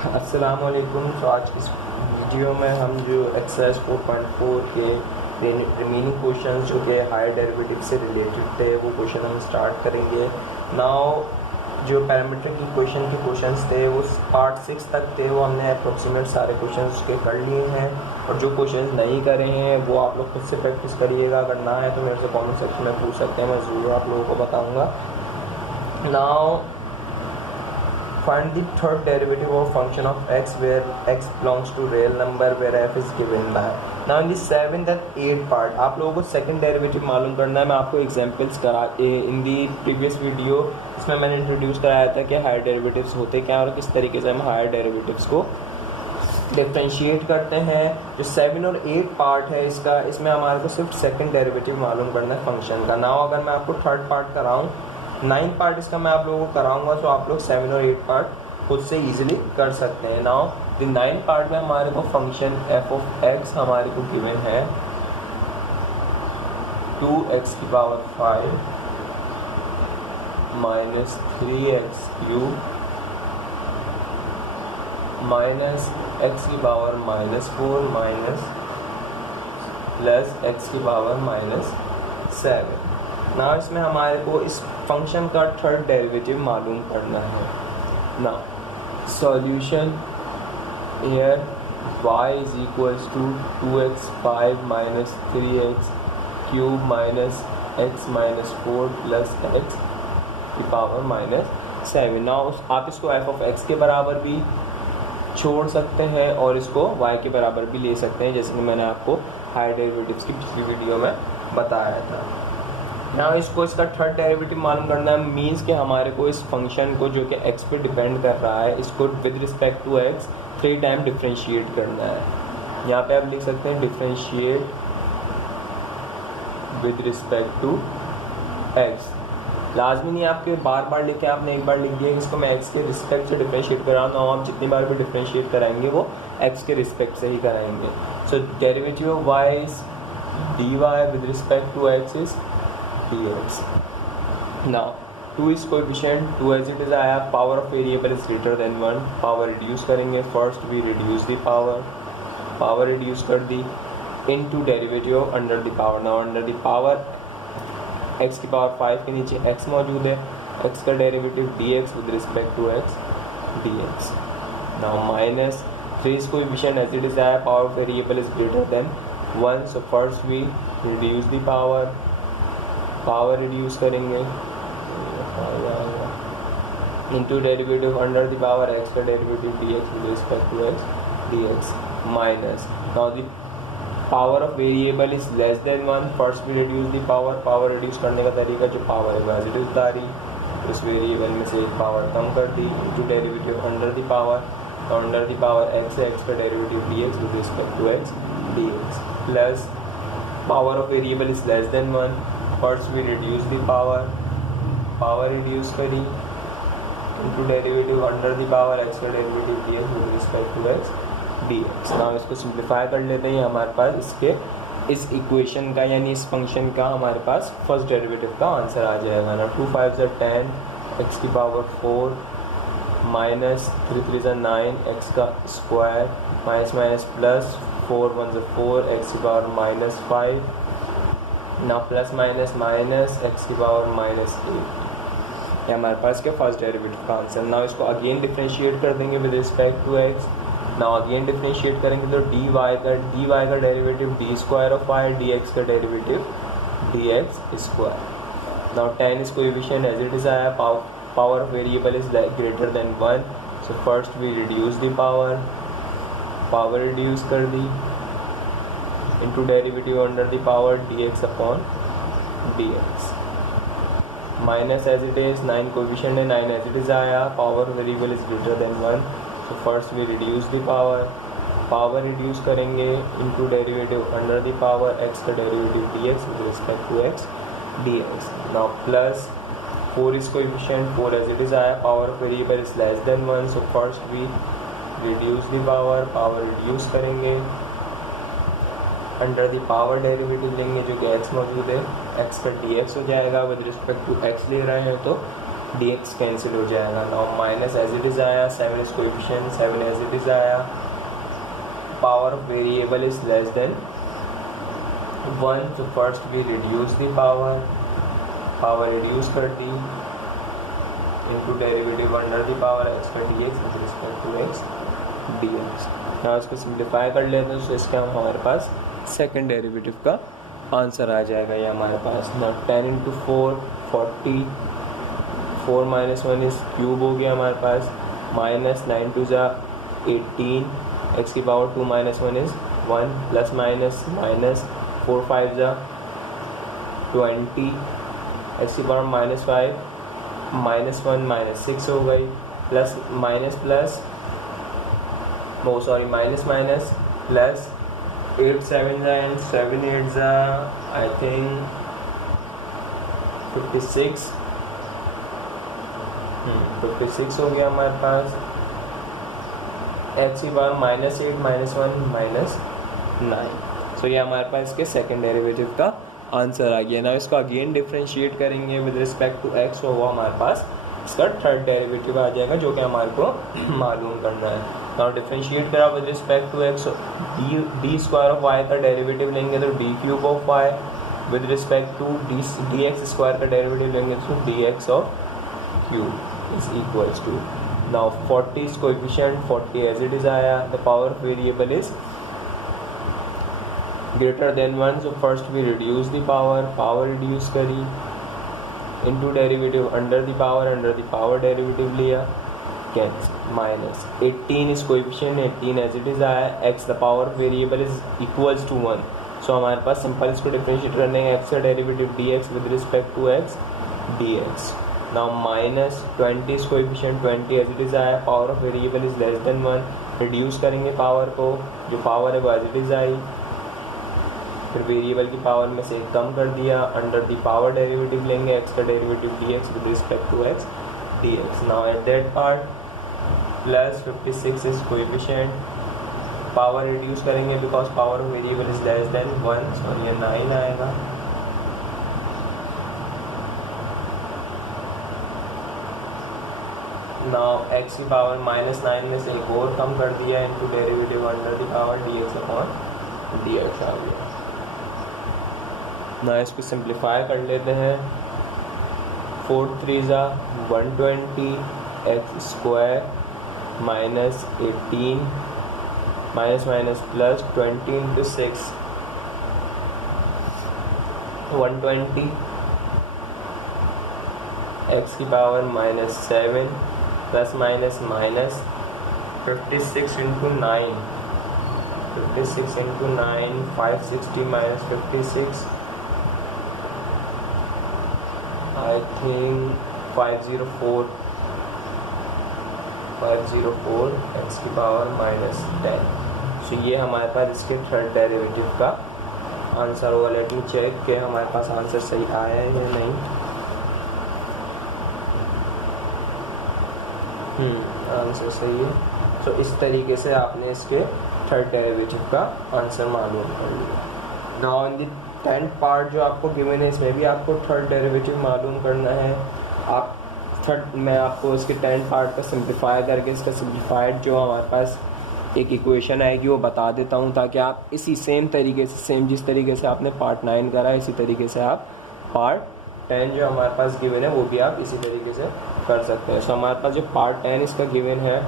अस्सलाम वालेकुम। तो आज की इस वीडियो में हम जो एक्सरसाइज 4.4 के रिमेनिंग क्वेश्चन जो कि हायर डेरिवेटिव से रिलेटेड थे वो क्वेश्चन हम स्टार्ट करेंगे। नाउ जो पैरामीटर की क्वेश्चंस थे वो पार्ट 6 तक थे, वो हमने अप्रोक्सीमेट सारे क्वेश्चंस के कर लिए हैं। और जो क्वेश्चंस नहीं करे हैं वो आप लोग खुद से प्रैक्टिस करिएगा। अगर ना है तो मेरे से कमेंट सेक्शन में पूछ सकते हैं, मैं ज़रूर आप लोगों को बताऊँगा। Now find the third derivative of function of x where x belongs to real number where f is given by. Now in the 7th and 8th part आप लोगों को सेकंड डेरिवेटिव मालूम करना है। मैं आपको एग्जांपल्स करा इन दी प्रीवियस वीडियो इसमें मैंने इंट्रोड्यूस कराया था कि हायर डेरिवेटिव्स होते क्या और किस तरीके से हम हायर डेरिवेटिव्स को डिफ्रेंशिएट करते हैं। जो 7 और 8 पार्ट है इसमें हमारे को सिर्फ सेकंड डेरिवेटिव मालूम करना है फंक्शन का। नाउ अगर मैं आपको थर्ड पार्ट कराऊँ, 9 पार्ट इसका मैं आप लोगों को कराऊंगा, तो आप लोग 7 और 8 पार्ट खुद से इजीली कर सकते हैं। नाउ द 9 पार्ट में हमारे को फंक्शन f ऑफ x हमारे को गिवन है 2x की power 5 minus 3x cube minus x की power minus 4 minus plus x की पावर माइनस 7। ना इसमें हमारे को इस फंक्शन का थर्ड डेरिवेटिव मालूम करना है। ना solution here y is equals to 2x 5 minus 3x cube minus x minus 4 plus x की पावर माइनस 7। ना आप इसको f ऑफ x के बराबर भी छोड़ सकते हैं और इसको y के बराबर भी ले सकते हैं, जैसे कि मैंने आपको हायर डेरिवेटिव्स की पिछली वीडियो में बताया था। यहाँ इसको इसका थर्ड डेरिवेटिव मालूम करना है, मीन्स कि हमारे को इस फंक्शन को जो कि x पे डिपेंड कर रहा है इसको with respect to x 3 time differentiate करना है। यहाँ पे आप लिख सकते हैं differentiate with respect to x। लाजमी नहीं आपके बार बार लिखे, आपने एक बार लिख दिया कि इसको मैं x के रिस्पेक्ट से डिफ्रेंशिएट करा रहा हूँ, आप जितनी बार भी डिफ्रेंशिएट कराएंगे वो x के रिस्पेक्ट से ही कराएंगे। So derivative of y is dy with respect to x is dx. Now 2 is coefficient, 2 as it is आया, power of variable is greater than 1, power reduce करेंगे। first we reduce the power reduce कर दी into derivative of under the power। now under the power x की power 5 के नीचे x मौजूद है, x का derivative dx with respect to x dx। now minus 3 is coefficient as it is आया, power of variable is greater than 1, so first we reduce the power reduce करेंगे into derivative under the power x का derivative d x with respect to x d x minus. Now the power of variable is less than 1, first भी reduce the power reduce करने का तरीका जो power है as it is तारी, इस variable में से एक पावर कम कर दी into derivative under the power, under the power x है, एक्स का derivative d x with respect to x d x plus power of variable is less than 1, first we reduce the power reduce करी into derivative under the power x का derivative d x with respect to x d x. Now इसको simplify कर लेते हैं, हमारे पास इसके इस इक्वेशन का यानी इस फंक्शन का हमारे पास फर्स्ट डेरिवेटिव का आंसर आ जाएगा ना। 2 5 ज़ा 10 एक्स की पावर 4 माइनस 3 3 ज़ा 9 एक्स का स्क्वायर माइनस माइनस प्लस 4 1 ज़ा 4 एक्स की पावर माइनस 5 ना प्लस माइनस माइनस एक्स की पावर माइनस 8। ये हमारे पास क्या फर्स्ट डेरिवेटिव का आंसर। ना इसको अगेन डिफ्रेंशिएट कर देंगे विद रिस्पेक्ट टू एक्स। ना अगेन डिफ्रेंशिएट करेंगे तो डी वाई का derivative d square of y, d x का डेरिवेटिव डी एक्स स्क्वायर। ना 10 is coefficient as it is आया, power of variable is greater than 1, so first we reduce the power reduce कर दी into derivative under the power dx upon dx minus as it is 9 coefficient है 9 as it is आया, power variable is greater than 1, so first we reduce the power reduce करेंगे into derivative under the power x का derivative dx with respect to x dx। now plus 4 is coefficient, 4 as it is आया, power variable is less than 1, so first we reduce the power reduce करेंगे under the power derivative लेंगे जो कि x मौजूद है, x का dx हो जाएगा, विद रिस्पेक्ट टू x ले रहे हैं तो dx कैंसिल हो जाएगा. Now minus as it is आया, 7 is coefficient, 7 as it is आया. Power of variable is less than 1, तो first we reduce the power reduce कर दी into derivative under the power x का dx with respect to x dx. Now इसको simplify कर लेते हैं तो इसका हमारे पास सेकंड डेरिवेटिव का आंसर आ जाएगा. ये हमारे पास ना 10 इंटू 4 40, 4 माइनस 1 इस क्यूब हो गया हमारे पास, माइनस 9 टू जा 18, x की power 2 minus 1 is 1, plus minus minus 4 5 जा 20, x की पावर माइनस 5 माइनस 1 माइनस 6 हो गई, plus minus plus minus minus plus 8 7 जा एंड 7 8 जा आई थिंक 56 हो गया हमारे पास. x की पावर माइनस 8 माइनस 1 माइनस 9. सो ये हमारे पास इसके सेकेंड डेरिवेटिव का आंसर आ गया. ना इसको अगेन डिफ्रेंशिएट करेंगे विद रिस्पेक्ट टू x, तो वो हमारे पास इसका थर्ड डेरिवेटिव आ जाएगा जो कि हमारे को मालूम करना है. नाउ डिफ्रेंशिएट करा with respect to x, d square of y का डेरिवेटिव लेंगे तो d cube of y, with respect to d x square का डेरिवेटिव लेंगे तो d x of cube is equals to. Now 40 is coefficient, 40 as it is आया. The power variable is greater than 1, so first we reduce the power reduce करी into derivative under the power derivative लिया, cancel. Minus 18 is coefficient, 18 as it is आया. x the power variable is equals to 1, so हमारे पास simple इसको differentiate करने का x का derivative dx with respect to x dx. Now minus 20 is coefficient, 20 as it is आया. Power of variable is less than 1, reduce करेंगे power को, जो पावर है वो एज इट इज आई, फिर वेरिएबल की पावर में से कम कर दिया, अंडर द पावर डेरिवेटिव लेंगे x का derivative dx with respect to x dx. Now at that part plus 56 is coefficient, power reduce करेंगे because power of variable is less than 1, so ये 9 आएगा. नाउ x की power minus 9 में से एक और कम कर दिया into derivative under the power dx upon dx आ गया. ना इसको सिंप्लीफाई कर लेते हैं. 4 3 जा 120 x square minus 18 minus minus plus 20 into 6 120, x की power minus 7 plus minus minus 56 into 9, 56 into 9 560 minus 56 I think 504 x की पावर माइनस 10. सो ये हमारे पास इसके थर्ड डेरिवेटिव का आंसर होगा. लेट मी चेक कि हमारे पास आंसर सही आया है या नहीं. आंसर सही है. तो इस तरीके से आपने इसके थर्ड डेरिवेटिव का आंसर मालूम कर लिया. Now in the 10th part जो आपको गिवन है, इसमें भी आपको थर्ड डेरिवेटिव मालूम करना है. आप मैं आपको इसके 10th पार्ट का सिंप्लीफाई करके इसका सिंप्लीफाइड जो हमारे पास एक इक्वेशन आएगी वो बता देता हूँ, ताकि आप इसी सेम तरीके से जिस तरीके से आपने पार्ट 9 करा इसी तरीके से आप पार्ट 10 जो हमारे पास गिवन है वो भी आप इसी तरीके से कर सकते हैं. सो हमारे पास जो पार्ट 10 इसका गिवन है,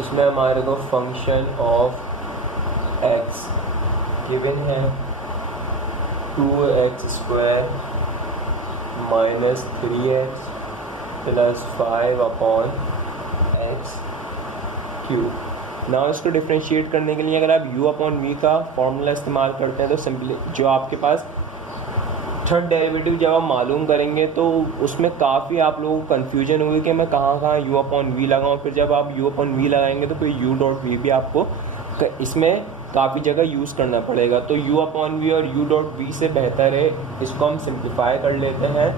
इसमें हमारे को फंक्शन ऑफ x गिवन है 2x square minus 3x plus 5 upon x cube. Now इसको डिफ्रेंशिएट करने के लिए अगर आप u अपॉन v का फॉर्मूला इस्तेमाल करते हैं तो सिंपली जो आपके पास थर्ड डेरिवेटिव जब आप मालूम करेंगे तो उसमें काफ़ी आप लोगों को कन्फ्यूजन होगी कि मैं कहाँ u अपॉन v लगाऊँ. फिर जब आप u अपॉन v लगाएंगे तो फिर u डॉट v भी आपको इसमें काफ़ी जगह यूज़ करना पड़ेगा. तो u अपॉन v और u डॉट v से बेहतर है इसको हम सिंप्लीफाई कर लेते हैं.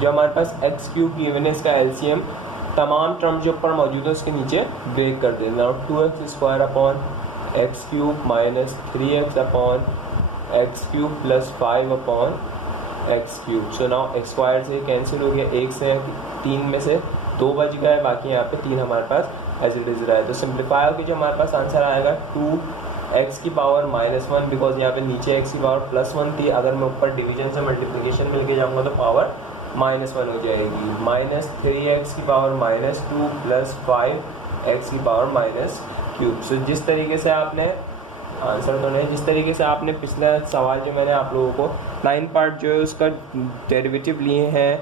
जो हमारे पास x क्यूब गिवन है इसका एलसीएम तमाम टर्म जो ऊपर मौजूद है उसके नीचे ब्रेक कर देना। और 2x² upon x cube minus 3x upon x cube plus 5 upon x cube. So now x square से कैंसिल हो गया, 1 से 3 में से 2 बच गए, बाकी यहाँ पे 3 हमारे पास एज इट इज़ रहा है। तो सिंप्लीफाई होकर जो हमारे पास आंसर आएगा 2x की पावर -1, बिकॉज यहाँ पे नीचे x की पावर +1 थी, अगर मैं ऊपर डिवीजन से मल्टीप्लिकेशन में लेके जाऊँगा तो पावर -1 हो जाएगी। -3x की पावर -2 प्लस 5x की पावर -3। सो जिस तरीके से आपने आंसर तो नहीं, जिस तरीके से आपने पिछला सवाल जो मैंने आप लोगों को 9 पार्ट जो है उसका डेरिवेटिव लिए हैं,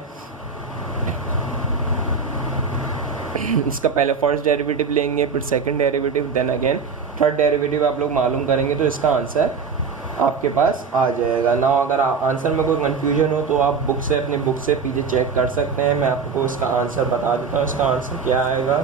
इसका पहले फर्स्ट डेरिवेटिव लेंगे, फिर second derivative, then again third derivative आप लोग मालूम करेंगे तो इसका आंसर आपके पास आ जाएगा ना। अगर आंसर में कोई कंफ्यूजन हो तो आप अपने बुक से पीछे चेक कर सकते हैं। मैं आपको इसका आंसर बता देता हूँ, इसका आंसर क्या आएगा।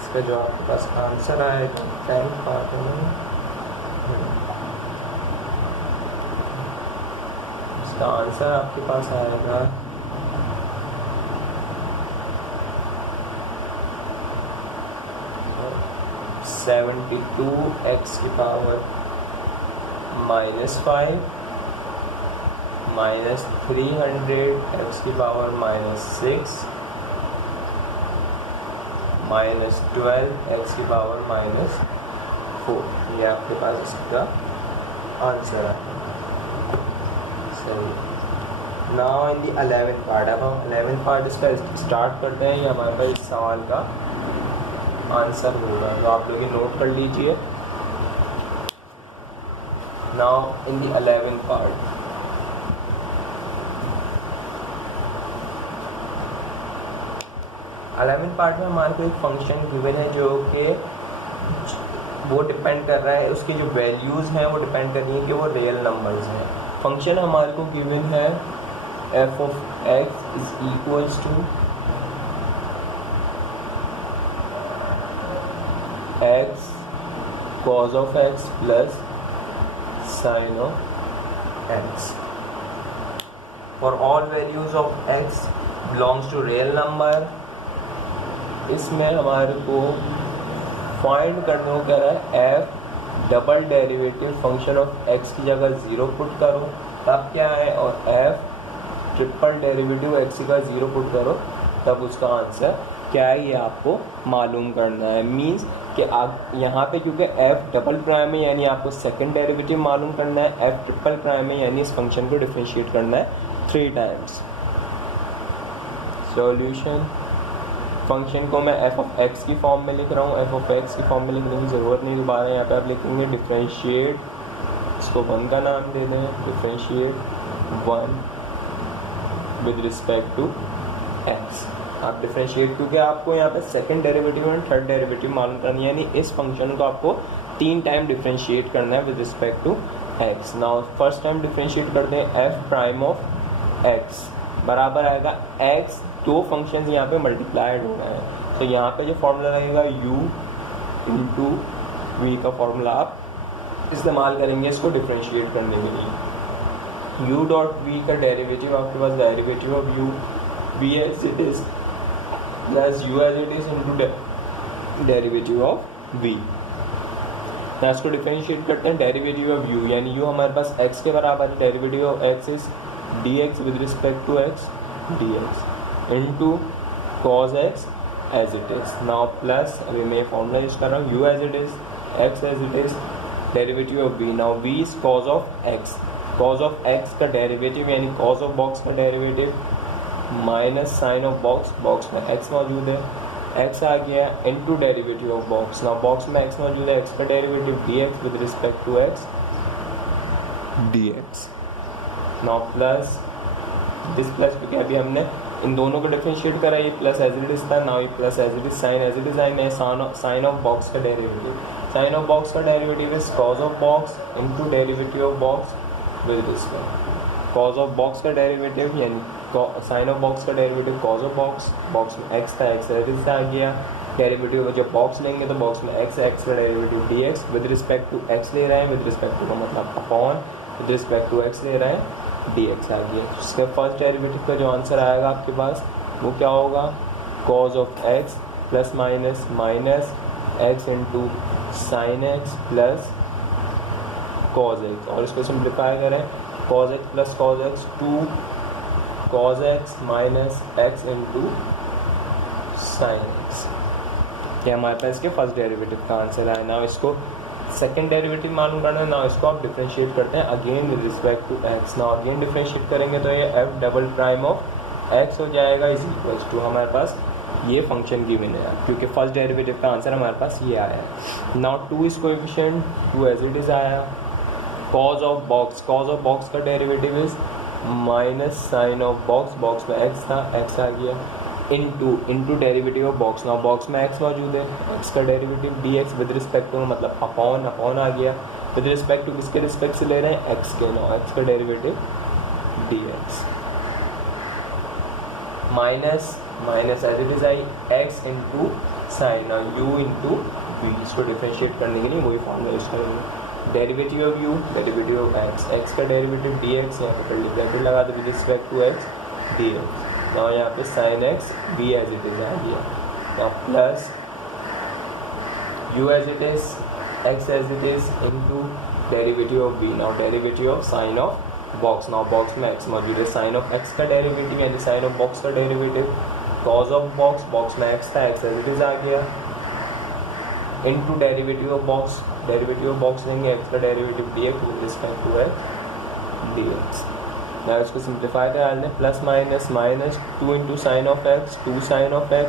इसका जो आपके पास आंसर आएगा 10th पार्ट में, इसका आंसर आपके पास आएगा 72x की पावर -5 -300x की पावर -6 -12x की पावर -4। ये आपके पास इसका आंसर है। सही। Now in the 11th part, अब हम 11th पार्ट इसका स्टार्ट करते हैं। ये हमारे पास इस सवाल का आंसर होगा, तो आप लोग ये नोट कर लीजिए। Now in the 11th part, में हमारे को एक फंक्शन गिवन है जो कि वो डिपेंड कर रहा है, उसकी जो वैल्यूज़ हैं वो डिपेंड कर रही हैं कि वो रियल नंबर्स हैं। फंक्शन हमारे को गिवन है f of x is equals to x cos of x plus sin of x for all values of x belongs to real number। इसमें हमारे को फाइंड करने को कह रहा है f double derivative function of x की जगह 0 पुट करो तब क्या है, और f ट्रिपल डेरिवेटिव x की जगह 0 पुट करो तब उसका आंसर क्या है, ये आपको मालूम करना है। मींस कि आप यहाँ पे क्योंकि f डबल प्राइम है यानी आपको सेकंड डेरिवेटिव मालूम करना है, f ट्रिपल प्राइम है यानी इस फंक्शन को डिफरेंशिएट करना है 3 टाइम्स। सॉल्यूशन, फंक्शन को मैं f ऑफ x की फॉर्म में लिख रहा हूँ, f ऑफ x की फॉर्म में लिखने की ज़रूरत नहीं, दोबारा यहाँ पे आप लिखेंगे डिफरेंशिएट, इसको 1 का नाम दे दें, differentiate 1 with respect to x। आप डिफरेंशिएट, क्योंकि आपको यहाँ पे सेकंड डेरिवेटिव और थर्ड डेरिवेटिव मालूम करनी है, यानी इस फंक्शन को आपको 3 टाइम डिफरेंशिएट करना है with respect to x। Now first time differentiate करते हैं f प्राइम ऑफ x बराबर आएगा x, 2 फंक्शंस यहाँ पे मल्टीप्लाइड हो रहे हैं, तो यहाँ पे जो फॉर्मूला लगेगा u इंटू वी का फॉर्मूला आप इस्तेमाल करेंगे इसको डिफरेंशिएट करने के लिए। u डॉट v का डेरिवेटिव आपके पास derivative of u v as it is plus u as it is into derivative of v। ना इसको डिफरेंशिएट करते हैं, डेरिवेटिव ऑफ u यानी u हमारे पास x के बराबर है, derivative of x is dx with respect to x dx into cos x as it is। now plus, अभी मैं फॉर्मूला यूज कर रहा हूँ, u as it is, x as it is, derivative of v। now v is cos of x, cos of x का derivative यानी cos of box का derivative minus sine of box, box में x मौजूद है, x आ गया into derivative of box. now box में x मौजूद है, x का derivative dx with respect to x dx। now plus this plus, क्योंकि अभी हमने इन दोनों को डिफरेंशिएट करा, ये प्लस एज इट इज था, नाउ ये plus as it is, sine as it is I में साइन ऑफ बॉक्स का डेरिवेटिव, साइन ऑफ बॉक्स का derivative is cos of box into derivative of box with respect, cos of box का derivative यानी sine of box का derivative cos of box, box में x था, x as it is आ गया derivative जब box लेंगे तो बॉक्स में x है, x का derivative dx with respect to x ले रहे हैं, विद रिस्पेक्ट टू का मतलब upon, with respect to x ले रहे हैं, dx आ गया। इसके फर्स्ट डेरिवेटिव का जो आंसर आएगा आपके पास वो क्या होगा, cos of x plus minus minus x into sine x plus cos x, और इसको सिंप्लीफाई करें cos x plus cos x 2 cos x minus x into sine x. ये हमारे पास इसके फर्स्ट डेरिवेटिव का आंसर है। ना इसको सेकंड डेरिवेटिव मालूम करना है, ना इसको आप डिफरेंशिएट करते हैं again with respect to x। ना अगेन डिफरेंशिएट करेंगे तो ये f double prime of x हो जाएगा इज इक्वल्स टू, हमारे पास ये फंक्शन गिवन है क्योंकि फर्स्ट डेरिवेटिव का आंसर हमारे पास ये आया है। Now 2 is coefficient, 2 as it is आया। कॉज ऑफ बॉक्स का derivative is minus sine of box में x था, x आ गया, into derivative of box. Now box में x मौजूद है, x का derivative dx with respect to मतलब अपॉन आ गया, विद रिस्पेक्ट टू किसके रिस्पेक्ट से ले रहे हैं, x के। नाउ x का derivative dx minus as it is I x into sine u into v। इसको डिफरेंशिएट करने के लिए वही फॉर्मूला यूज करेंगे, derivative of u derivative of x का डेरिवेटिव dx, यहाँ पे कर्ली ब्रैकेट लगा दो with respect to x dx। Now यहाँ पे sine x v as it is आ गया, now plus u as it is x as it is into derivative of v। Now derivative of sine of box, now box में x मौजूद है, sine of x का derivative यानी sine of box का derivative, cos of box में x था, x as it is आ गया, इंटू डेरिवेटिव ऑफ बॉक्स लेंगे x का derivative dx with respect to x dx। ना इसको सिंप्लीफाई करा लें, plus minus 2 into sine of x, 2 sine of x,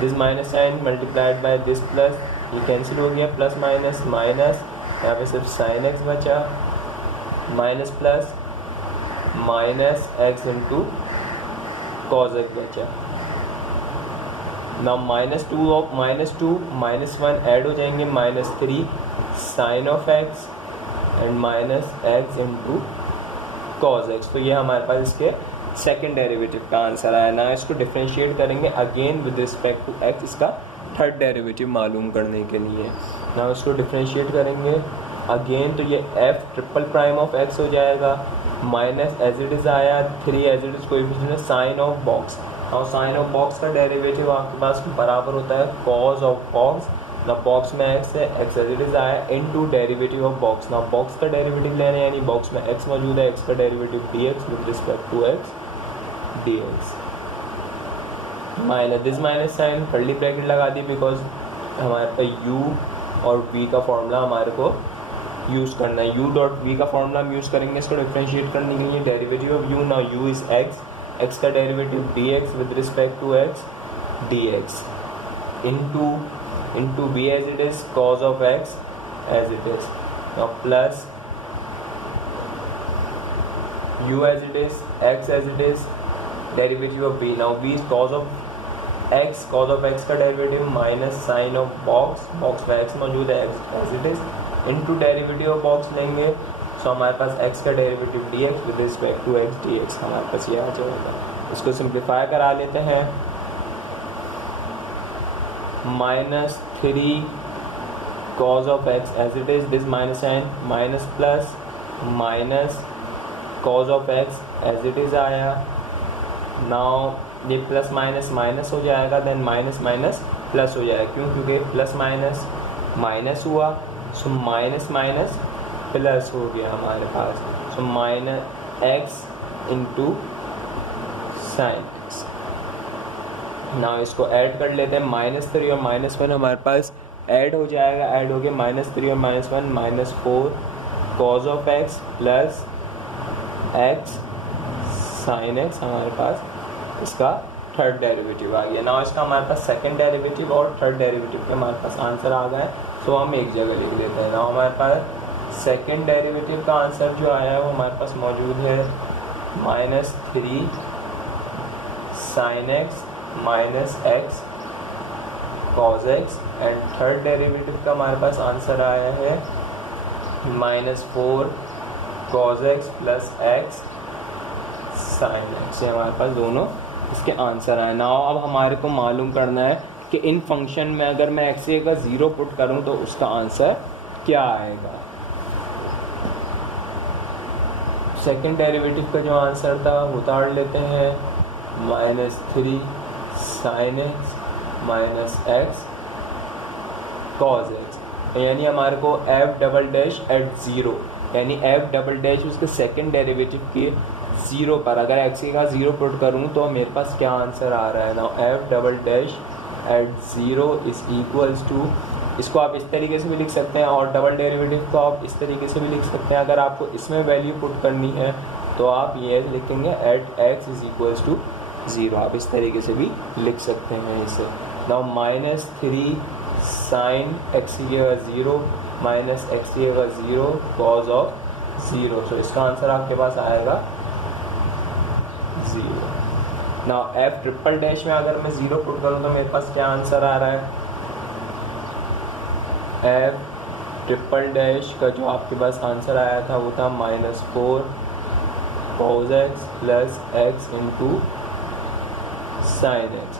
this minus sine multiplied by this plus, ये cancel हो गया, प्लस माइनस यहाँ पे सिर्फ साइन x बचा, minus plus minus x into cos x बचा। ना -2 ऐड हो जाएंगे, -3 sine of x and minus x into cos x। तो ये हमारे पास इसके सेकंड डेरिवेटिव का आंसर आया। ना इसको डिफरेंशिएट करेंगे again with respect to x, इसका थर्ड डेरिवेटिव मालूम करने के लिए। ना इसको डिफरेंशिएट करेंगे अगेन तो ये f triple prime of x हो जाएगा, माइनस एज इट इज आया 3 एज इट इज कोएफिशिएंट है साइन ऑफ बॉक्स। और साइन ऑफ बॉक्स का डेरिवेटिव आपके पास बराबर होता है कॉज ऑफ बॉक्स, ना बॉक्स में x है, x एज इट इज आया इनटू डेरिवेटिव ऑफ बॉक्स। ना बॉक्स का डेरिवेटिव लेना है यानी बॉक्स में x मौजूद है, x का derivative dx with respect to x dx, minus this minus sine curly bracket लगा दी बिकॉज हमारे पास u और v का फॉर्मूला हमारे को यूज़ करना है। u डॉट v का फॉर्मूला हम यूज़ करेंगे इसको डिफरेंशिएट करने के लिए, डेरिवेटिव ऑफ u, ना u इज x का derivative dx with respect to x dx into v as it is cos of x as it is, now plus u as it is x as it is derivative of v, now v is cos of x का derivative minus sine of box में x मौजूद है, x as it is into derivative of box लेंगे so हमारे पास x का derivative dx with respect to x dx हमारे पास ये आ जाएगा। इसको सिंप्लीफाई करा लेते हैं, -3 cos of x as it is, this minus sine minus plus minus cos of x as it is आया। नाउ ये प्लस माइनस हो जाएगा, देन माइनस प्लस हो जाएगा, क्यों, क्योंकि प्लस माइनस हुआ सो माइनस प्लस हो गया हमारे पास, so minus x into sine x. ना इसको ऐड कर लेते हैं, -3 और -1 हमारे पास ऐड हो जाएगा, ऐड हो गया -3 और -1 -4 cos of x plus x sine x, हमारे पास इसका थर्ड डेरिवेटिव आ गया। ना इसका हमारे पास सेकंड डेरिवेटिव और थर्ड डेरिवेटिव के हमारे पास आंसर आ गए, तो हम एक जगह लिख देते हैं। ना हमारे पास सेकंड डेरिवेटिव का आंसर जो आया है वो हमारे पास मौजूद है -3 sine x minus x cos x, and third derivative का हमारे पास आंसर आया है -4 cos x plus x sine x। हमारे पास दोनों इसके आंसर आए। नाउ अब हमारे को मालूम करना है कि इन फंक्शन में अगर मैं एक्स की जगह 0 पुट करूं तो उसका आंसर क्या आएगा। सेकंड डेरिवेटिव का जो आंसर था वो उतार लेते हैं, -3 sin x -x cos x, यानी हमारे को f डबल डैश एट 0, यानी f डबल डैश उसके सेकंड डेरिवेटिव के 0 पर अगर x की जगह 0 पुट करूँ तो मेरे पास क्या आंसर आ रहा है। Now f double dash at 0 is equals to, इसको आप इस तरीके से भी लिख सकते हैं और डबल डेरिवेटिव को आप इस तरीके से भी लिख सकते हैं। अगर आपको इसमें वैल्यू पुट करनी है तो आप ये लिखेंगे at x is equals to 0, आप इस तरीके से भी लिख सकते हैं इसे। नाउ -3 sin x की जगह 0 -x की जगह 0 cos ऑफ 0, सो इसका आंसर आपके पास आएगा 0। नाउ f ट्रिपल डैश में अगर मैं 0 पुट करूँ तो मेरे पास क्या आंसर आ रहा है। f ट्रिपल डैश का जो आपके पास आंसर आया था वो था -4 cos x plus x into sine x।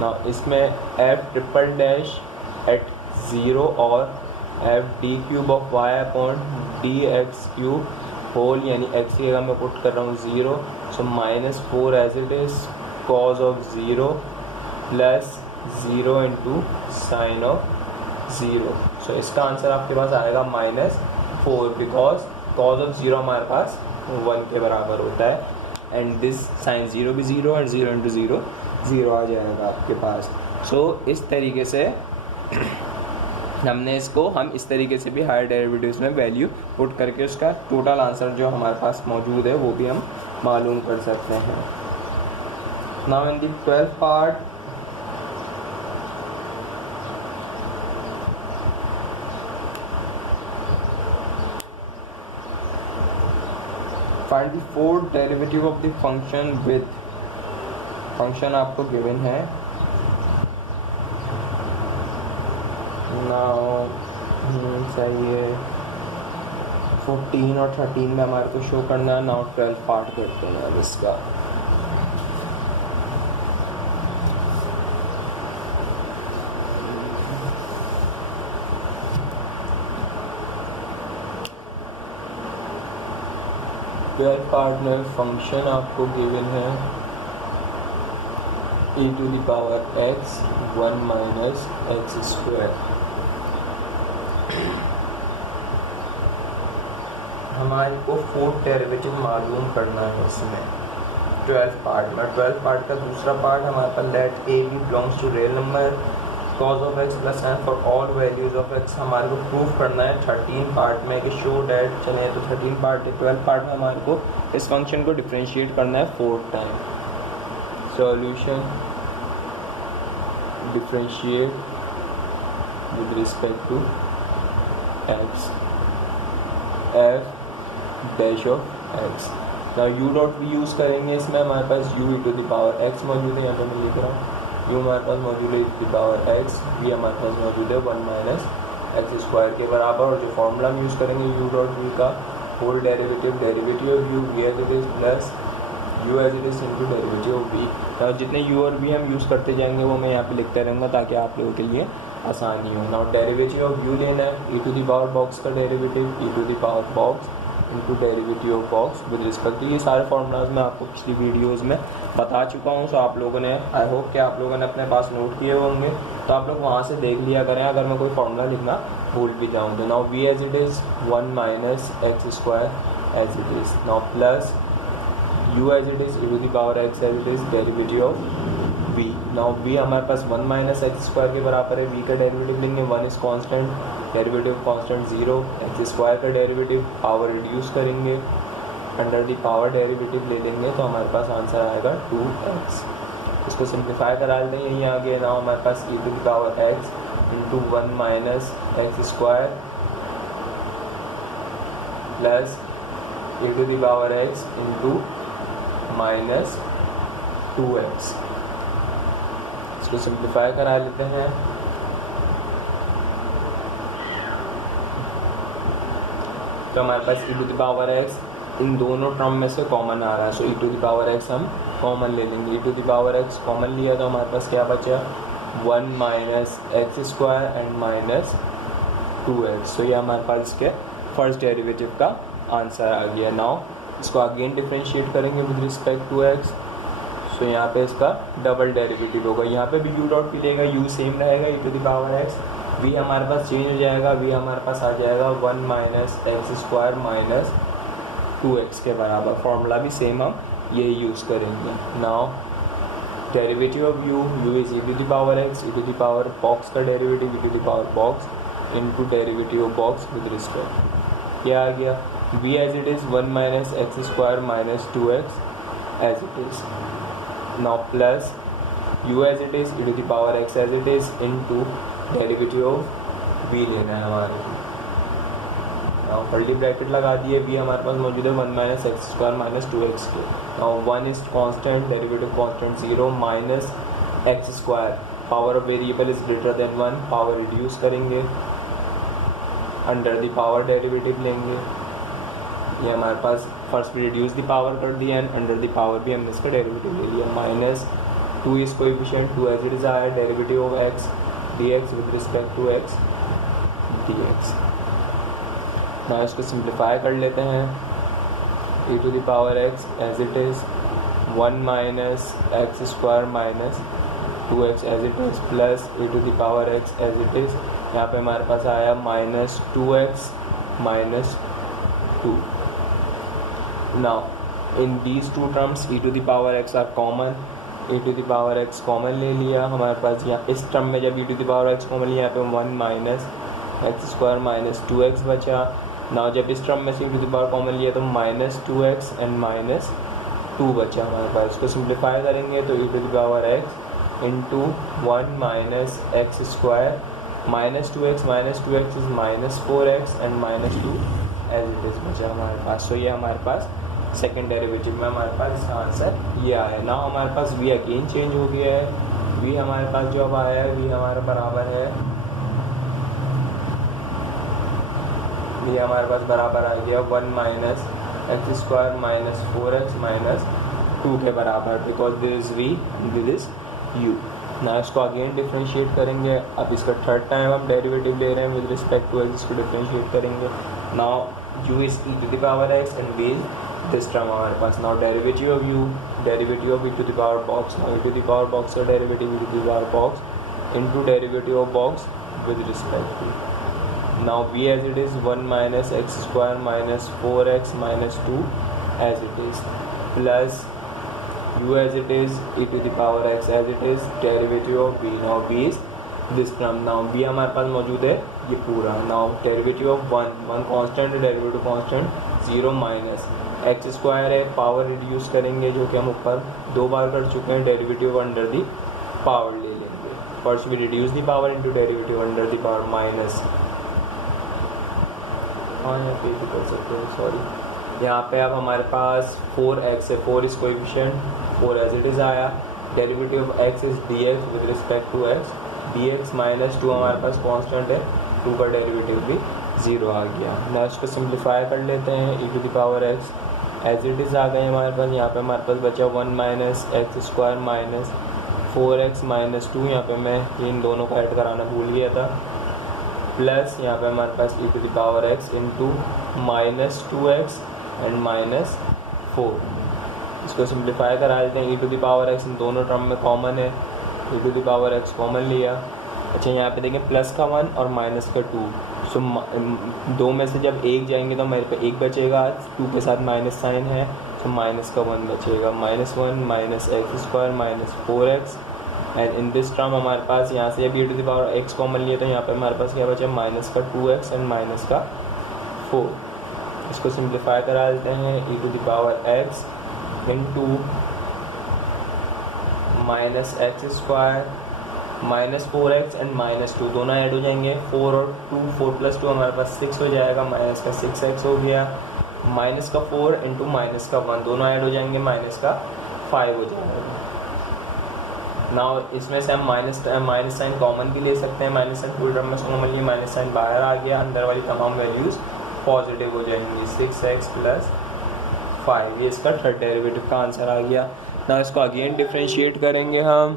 Now इसमें f ट्रिपल डैश एट 0 और f d cube of y upon d x cube whole, यानी x की जगह मैं पुट कर रहा हूँ 0, so -4 as it is cos of 0 plus 0 into sine of 0, so इसका आंसर आपके पास आएगा -4, बिकॉज cos ऑफ 0 हमारे पास 1 के बराबर होता है एंड दिस साइन 0 भी 0 और 0 इंटू 0 0 आ जाएगा आपके पास। सो इस तरीके से हमने इसको हम इस तरीके से भी हायर डेरिवेटिव्स में वैल्यू पुट करके उसका टोटल आंसर जो हमारे पास मौजूद है वो भी हम मालूम कर सकते हैं। Now in the 12th part find the fourth derivative of the function with, function आपको गिवन है। नाउ सही है 14 और 13 में हमारे को शो करना है। नाउ 12 पार्ट करते हैं अब इसका। ट्वेल्थ पार्ट में फंक्शन आपको गिवन है e to the power x 1 minus x square. हमारे को फोर्थ डेरिवेटिव मालूम करना है इसमें 12th पार्ट में। 12th पार्ट का दूसरा पार्ट हमारे पास let a b belongs to real number cos of x plus n for all values of x हमारे को प्रूव करना है 13 पार्ट में कि शो डैट चले तो 13 पार्ट है। 12 पार्ट में हमारे को इस फंक्शन को डिफरेंशिएट करना है 4 time. Solution differentiate with respect to x f dash of x। ना यू डॉट भी यूज़ करेंगे इसमें, हमारे पास u e to the power x मौजूद है, यहाँ पर मैं लिख रहा हूँ u हमारे पास मौजूद है e to the power x, v हमारे पास मौजूद है 1 माइनस एक्स स्क्वायर के बराबर, और जो फॉर्मूला हम यूज़ करेंगे u डॉट v का whole derivative of u v as it is plus u as it is into derivative of v। जितने u और v हम यूज़ करते जाएंगे वो मैं यहाँ पे लिखते रहूँगा ताकि आप लोगों के लिए आसानी हो। नाउ डेरिवेटिव ऑफ u लेना है e to the power box का derivative e to the power box into derivative of box with respect to, ये सारे फॉर्मूलाज मैं आपको पिछली वीडियोज़ में बता चुका हूँ। सो आप लोगों ने आई होप कि आप लोगों ने अपने पास नोट किए होंगे, तो आप लोग वहाँ से देख लिया करें अगर मैं कोई फार्मूला लिखना भूल भी जाऊँ तो। Now v as it is 1 minus x square as it is, now plus u as it is e to the power x as it is derivative of v। Now v हमारे पास 1 minus x square के बराबर है, v का derivative लेंगे 1 is constant, derivative constant 0, x square का derivative power reduce करेंगे under the power derivative ले लेंगे तो हमारे पास आंसर आएगा 2x। इसको सिंप्लीफाई करा लेते हैं, यहीं आगे ना हमारे पास e to the power x into 1 minus x square plus e to the power x into minus 2x। इसको सिंप्लीफाई करा लेते हैं, तो हमारे पास e to the power x इन दोनों टर्म में से कॉमन आ रहा है, so e to the power x हम कॉमन ले लेंगे। e to the power x common लिया तो हमारे पास क्या बचा 1 minus x square and minus 2x। तो ये हमारे पास इसके फर्स्ट डेरिवेटिव का आंसर आ गया। नाउ इसको अगेन डिफरेंशिएट करेंगे with respect to x। So यहाँ पे इसका डबल डेरिवेटिव होगा, यहाँ पे भी यू डॉट मिलेगा, यू सेम रहेगा e to the power x, v हमारे पास चेंज हो जाएगा, v हमारे पास आ जाएगा 1 minus x square minus 2x के बराबर। फॉर्मूला भी सेम हम यही यूज़ करेंगे। Now derivative of u is e to the power x, e to the power box का derivative e to the power box into derivative of box with respect, क्या आ गया v as it is 1 minus x square minus 2x as it is. Now plus u as it is e to the power x as it is into derivative of v लेना है हमारे। Now curly bracket लगा दिए, v हमारे पास मौजूद है 1 minus x square minus 2x के। Now 1 is constant, derivative constant 0 minus x square, power of variable is greater than 1, power reduce करेंगे, अंडर द पावर डेरिवेटिव लेंगे। ये हमारे पास फर्स्ट भी रिड्यूस द पावर कर दिया एंड अंडर द पावर भी हमने इसका डेरिवेटिव ले लिया। Minus 2 is coefficient, 2 as it is आया, derivative of x dx with respect to x dx। ना इसको सिंप्लीफाई कर लेते हैं, e to the power x as it is 1 minus x square minus 2x as it is plus e to the power x as it is, यहाँ पे हमारे पास आया minus 2x minus 2। Now in these two terms e to the power x are common, e to the power x common ले लिया हमारे पास। यहाँ इस टर्म में जब e to the power x common लिया, यहाँ पे 1 minus x square minus 2x बचा। ना जब इस टर्म में से e to the power common लिया तो माइनस 2x एंड माइनस 2 बचा हमारे पास। इसको सिंप्लीफाई करेंगे तो e to the power x into 1 minus x square minus 2x is minus 4x and minus 2 as it is बचा हमारे पास। तो ये हमारे पास सेकेंड डेरिवेटिव में हमारे पास इसका आंसर ये आया। ना हमारे पास v अगेन चेंज हो गया है, v हमारे पास जो अब आया है v हमारे बराबर है, v हमारे पास बराबर आ गया 1 minus x square minus 4x minus 2 के बराबर, because this is v this is u। ना इसको अगेन डिफरेंशिएट करेंगे, अब इसका थर्ड टाइम हम डेरिवेटिव ले रहे हैं विद रिस्पेक्ट टू x, इसको डिफरेंशिएट करेंगे। Now u is e to the power x and v is this term हमारे पास। Now derivative of u, derivative of e to the power box, now e to the power box का derivative e to the power box into derivative of box with respect to. Now v as it is 1 minus x square minus 4x minus 2 as it is plus u as it is e to the power x as it is derivative of v। Now v is this term, now v हमारे पास मौजूद है ये पूरा। Now derivative of 1 constant है, derivative constant 0 minus x square है, power reduce करेंगे जो कि हम ऊपर 2 बार कर चुके हैं, डेरिवेटिव अंडर दी पावर ले लेंगे। First we reduce the power into derivative under the power minus, हाँ यहाँ पे भी कर सकते हैं, सॉरी। यहाँ पे अब हमारे पास 4x है, 4 is coefficient, 4 as it is आया, derivative of x is dx with respect to x, dx minus 2 हमारे पास कांस्टेंट है, 2 का डेरिवेटिव भी 0 आ गया। ना इसको सिंप्लीफाई कर लेते हैं, e to the power x as it is आ गए हमारे पास। यहाँ पे हमारे पास बचा 1 minus x square minus 4x minus 2, यहाँ पे मैं इन दोनों को ऐड कराना भूल गया था, प्लस यहाँ पे हमारे पास e to the power x into minus 2x and minus 4। इसको सिंप्लीफाई करा देते हैं, e to the power x इन दोनों टर्म में कॉमन है, e to the power x common लिया। अच्छा यहाँ पे देखें प्लस का 1 और माइनस का 2, सो दो में से जब एक जाएंगे तो मेरे पे एक बचेगा, 2 के साथ माइनस साइन है तो माइनस का 1 बचेगा, minus 1 minus x square minus 4x and in this term हमारे पास यहाँ से अभी e to the power x common लिया तो यहाँ पे हमारे पास क्या बचा, माइनस का 2x एंड माइनस का 4। इसको सिंप्लीफाई करा देते हैं, e to the power x into minus x square minus 4x and minus 2 दोनों ऐड हो जाएंगे, 4 और 2, 4 प्लस 2 हमारे पास 6 हो जाएगा, माइनस का 6x हो गया, माइनस का 4 इंटू माइनस का 1 दोनों ऐड हो जाएंगे, माइनस का 5 हो जाएगा। नाउ इसमें से हम माइनस साइन कॉमन भी ले सकते हैं, माइनस साइन फुल टर्म में कॉमन लिए, माइनस साइन बाहर आ गया, अंदर वाली तमाम वैल्यूज़ पॉजिटिव हो जाएंगी, 6x प्लस 5, ये इसका थर्ड डेरिवेटिव का आंसर आ गया। ना इसको अगेन डिफ्रेंशिएट करेंगे हम,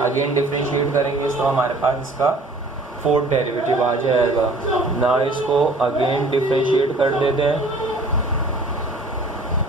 अगेन डिफरेंशिएट करेंगे तो हमारे पास इसका फोर्थ डेरिवेटिव आ जाएगा। ना इसको अगेन डिफरेंशिएट कर देते हैं